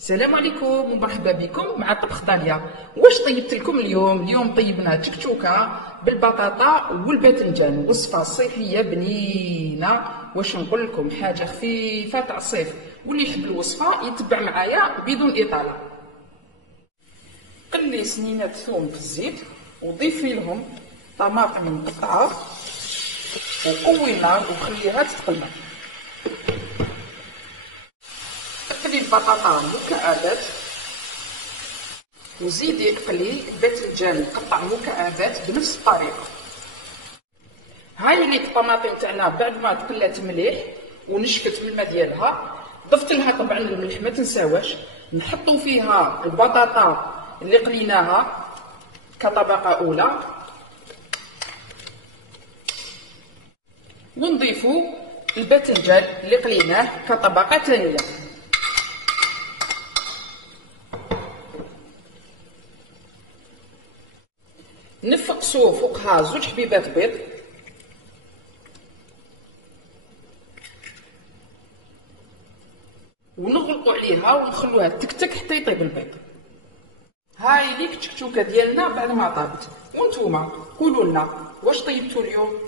السلام عليكم ومرحبا بكم مع طبخ داليا. واش طيبت لكم اليوم طيبنا تكتوكه بالبطاطا والباذنجان، وصفه صيفيه بنينه. واش نقول لكم، حاجه خفيفه تاع الصيف، واللي يحب الوصفه يتبع معايا بدون اطاله. قلي سنينات ثوم في الزيت وضيفي لهم طماطم مقطعه وقوي النار وخليها تتقلب. قلي البطاطا مكعبات وزيدي اقلي الباذنجان مقطع مكعبات بنفس الطريقه. هاي ليك الطماطم تاعنا بعد ما تقلات مليح ونشفت من الماء ديالها، ضفت لها طبعا الملح ما تنساوش. نحطوا فيها البطاطا اللي قليناها كطبقه اولى، ونضيفوا الباذنجان اللي قليناه كطبقه ثانيه. نفقسوا فوقها 2 حبيبات بيض، ونغلقوا عليها ونخلوها تكتك حتى يطيب البيض. هاي ليك التكتوكه ديالنا بعد ما طابت. وانتوما قولوا لنا واش طيبتوا اليوم.